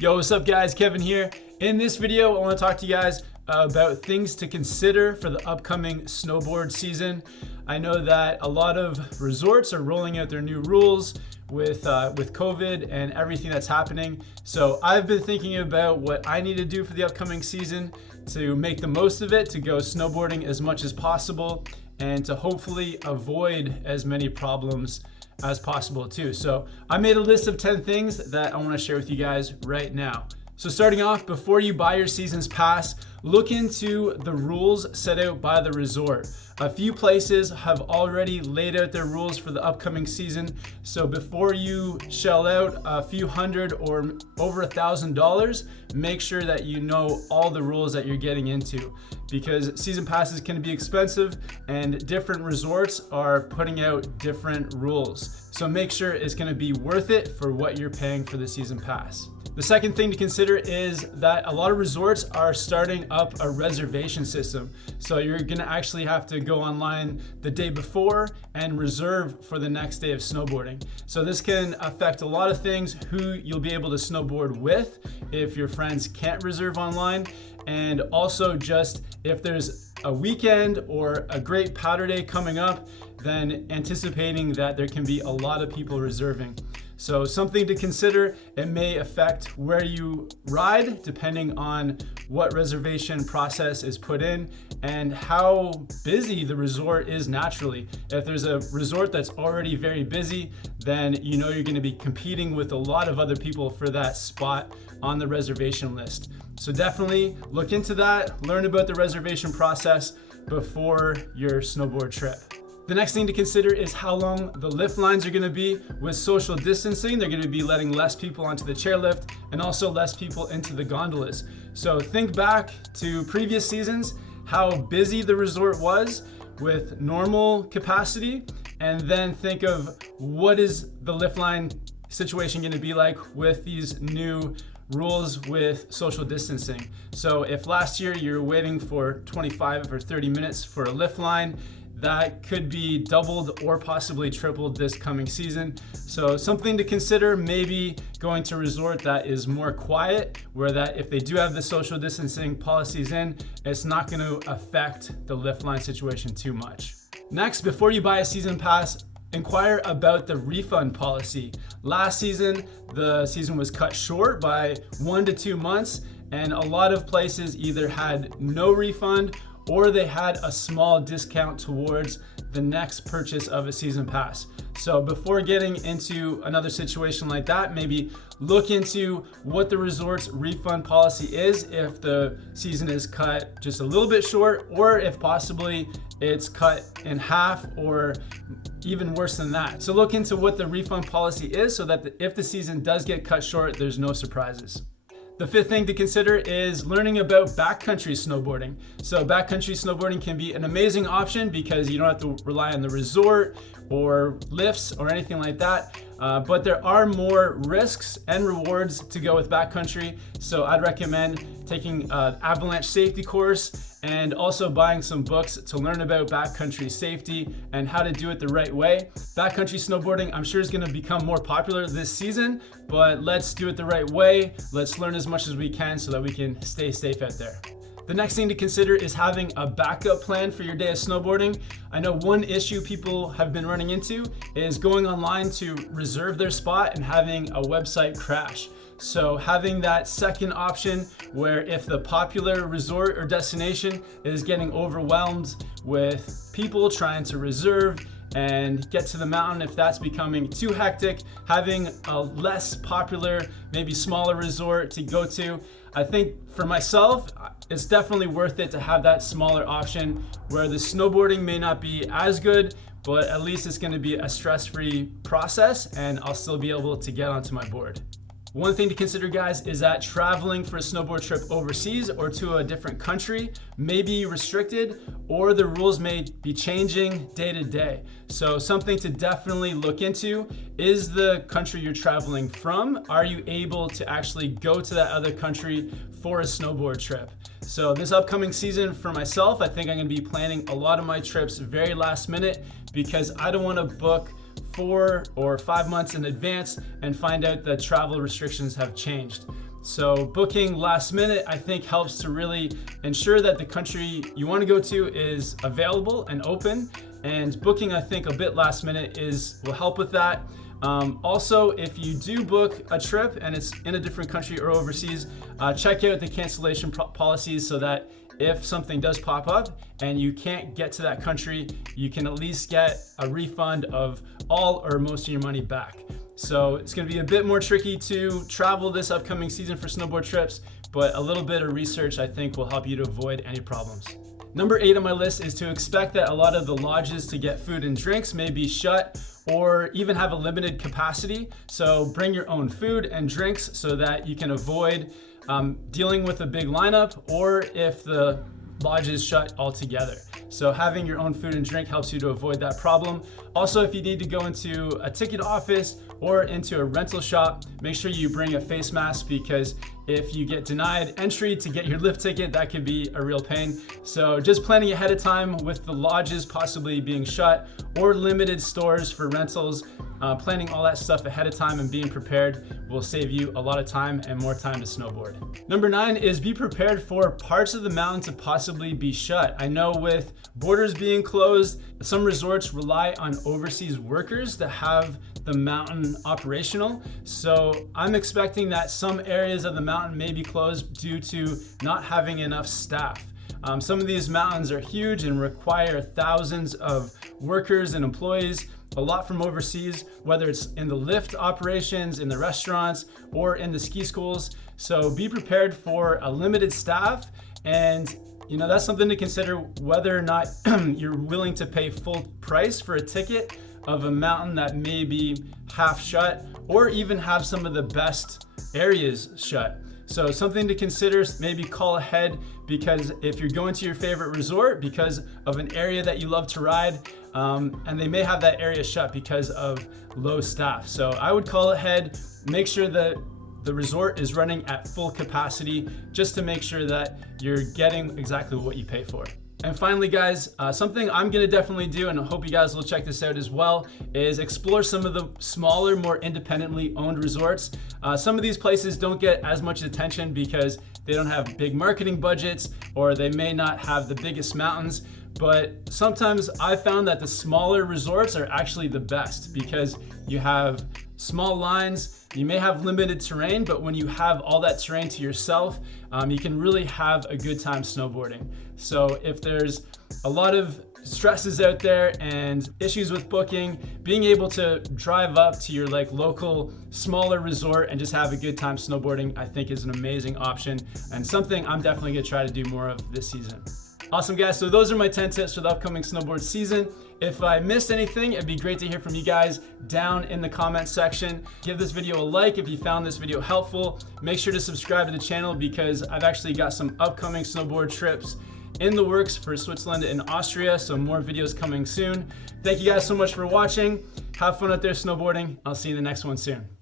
Yo, what's up guys? Kevin here. In this video, I want to talk to you guys about things to consider for the upcoming snowboard season. I know that a lot of resorts are rolling out their new rules with COVID and everything that's happening. So I've been thinking about what I need to do for the upcoming season to make the most of it, to go snowboarding as much as possible, and to hopefully avoid as many problems as possible too. So I made a list of 10 things that I want to share with you guys right now. So starting off, before you buy your season's pass, look into the rules set out by the resort. A few places have already laid out their rules for the upcoming season. So before you shell out a few hundred or over $1,000, make sure that you know all the rules that you're getting into, because season passes can be expensive and different resorts are putting out different rules. So make sure it's going to be worth it for what you're paying for the season pass. The second thing to consider is that a lot of resorts are starting up a reservation system. So you're gonna actually have to go online the day before and reserve for the next day of snowboarding. So this can affect a lot of things, who you'll be able to snowboard with if your friends can't reserve online, and also just if there's a weekend or a great powder day coming up, then anticipating that there can be a lot of people reserving. So something to consider. It may affect where you ride depending on what reservation process is put in and how busy the resort is naturally. If there's a resort that's already very busy, then you know you're going to be competing with a lot of other people for that spot on the reservation list. So definitely look into that, learn about the reservation process before your snowboard trip. The next thing to consider is how long the lift lines are going to be. With social distancing, they're going to be letting less people onto the chairlift and also less people into the gondolas. So think back to previous seasons, how busy the resort was with normal capacity, and then think of what is the lift line situation going to be like with these new rules with social distancing. So if last year you're waiting for 25 or 30 minutes for a lift line, that could be doubled or possibly tripled this coming season. So something to consider, maybe going to a resort that is more quiet, where that if they do have the social distancing policies in, it's not going to affect the lift line situation too much. Next, before you buy a season pass, inquire about the refund policy. Last season, the season was cut short by 1 to 2 months, and a lot of places either had no refund or they had a small discount towards the next purchase of a season pass. So before getting into another situation like that, maybe look into what the resort's refund policy is if the season is cut just a little bit short, or if possibly it's cut in half or even worse than that. So look into what the refund policy is so that if the season does get cut short, there's no surprises. The fifth thing to consider is learning about backcountry snowboarding. So backcountry snowboarding can be an amazing option because you don't have to rely on the resort or lifts or anything like that. But there are more risks and rewards to go with backcountry. So I'd recommend taking an avalanche safety course and also buying some books to learn about backcountry safety and how to do it the right way. Backcountry snowboarding, I'm sure, is going to become more popular this season, but let's do it the right way. Let's learn as much as we can so that we can stay safe out there. The next thing to consider is having a backup plan for your day of snowboarding. I know one issue people have been running into is going online to reserve their spot and having a website crash. So having that second option where if the popular resort or destination is getting overwhelmed with people trying to reserve and get to the mountain, if that's becoming too hectic, having a less popular, maybe smaller resort to go to. I think for myself, it's definitely worth it to have that smaller option where the snowboarding may not be as good, but at least it's going to be a stress-free process and I'll still be able to get onto my board. One thing to consider, guys, is that traveling for a snowboard trip overseas or to a different country may be restricted, or the rules may be changing day to day. So something to definitely look into is the country you're traveling from. Are you able to actually go to that other country for a snowboard trip? So this upcoming season for myself, I think I'm going to be planning a lot of my trips very last minute because I don't want to book 4 or 5 months in advance and find out that travel restrictions have changed. So booking last minute, I think, helps to really ensure that the country you want to go to is available and open. And booking, I think, a bit last minute will help with that. Also, if you do book a trip and it's in a different country or overseas, check out the cancellation policies so that if something does pop up and you can't get to that country, you can at least get a refund of all or most of your money back. So it's going to be a bit more tricky to travel this upcoming season for snowboard trips, but a little bit of research I think will help you to avoid any problems. Number 8 on my list is to expect that a lot of the lodges to get food and drinks may be shut or even have a limited capacity. So bring your own food and drinks so that you can avoid dealing with a big lineup, or if the lodge is shut altogether. So having your own food and drink helps you to avoid that problem. Also, if you need to go into a ticket office or into a rental shop, make sure you bring a face mask, because if you get denied entry to get your lift ticket, that could be a real pain. So just planning ahead of time with the lodges possibly being shut or limited stores for rentals, planning all that stuff ahead of time and being prepared will save you a lot of time and more time to snowboard. Number 9 is be prepared for parts of the mountain to possibly be shut. I know with borders being closed, some resorts rely on overseas workers to have the mountain operational. So I'm expecting that some areas of the mountain may be closed due to not having enough staff. Some of these mountains are huge and require thousands of workers and employees, a lot from overseas, whether it's in the lift operations, in the restaurants, or in the ski schools. So be prepared for a limited staff, and that's something to consider, whether or not you're willing to pay full price for a ticket of a mountain that may be half shut or even have some of the best areas shut. So something to consider, maybe call ahead, because if you're going to your favorite resort because of an area that you love to ride, and they may have that area shut because of low staff. So I would call ahead, make sure that the resort is running at full capacity, just to make sure that you're getting exactly what you pay for. And finally, guys, something I'm gonna definitely do, and I hope you guys will check this out as well, is explore some of the smaller, more independently owned resorts. Some of these places don't get as much attention because they don't have big marketing budgets, or they may not have the biggest mountains. But sometimes I found that the smaller resorts are actually the best, because you have small lines, you may have limited terrain, but when you have all that terrain to yourself, you can really have a good time snowboarding. So if there's a lot of stresses out there and issues with booking, being able to drive up to your local smaller resort and just have a good time snowboarding, I think is an amazing option, and something I'm definitely gonna try to do more of this season. Awesome, guys. So those are my 10 tips for the upcoming snowboard season. If I missed anything, it'd be great to hear from you guys down in the comments section. Give this video a like if you found this video helpful. Make sure to subscribe to the channel, because I've actually got some upcoming snowboard trips in the works for Switzerland and Austria, so more videos coming soon. Thank you guys so much for watching. Have fun out there snowboarding. I'll see you in the next one soon.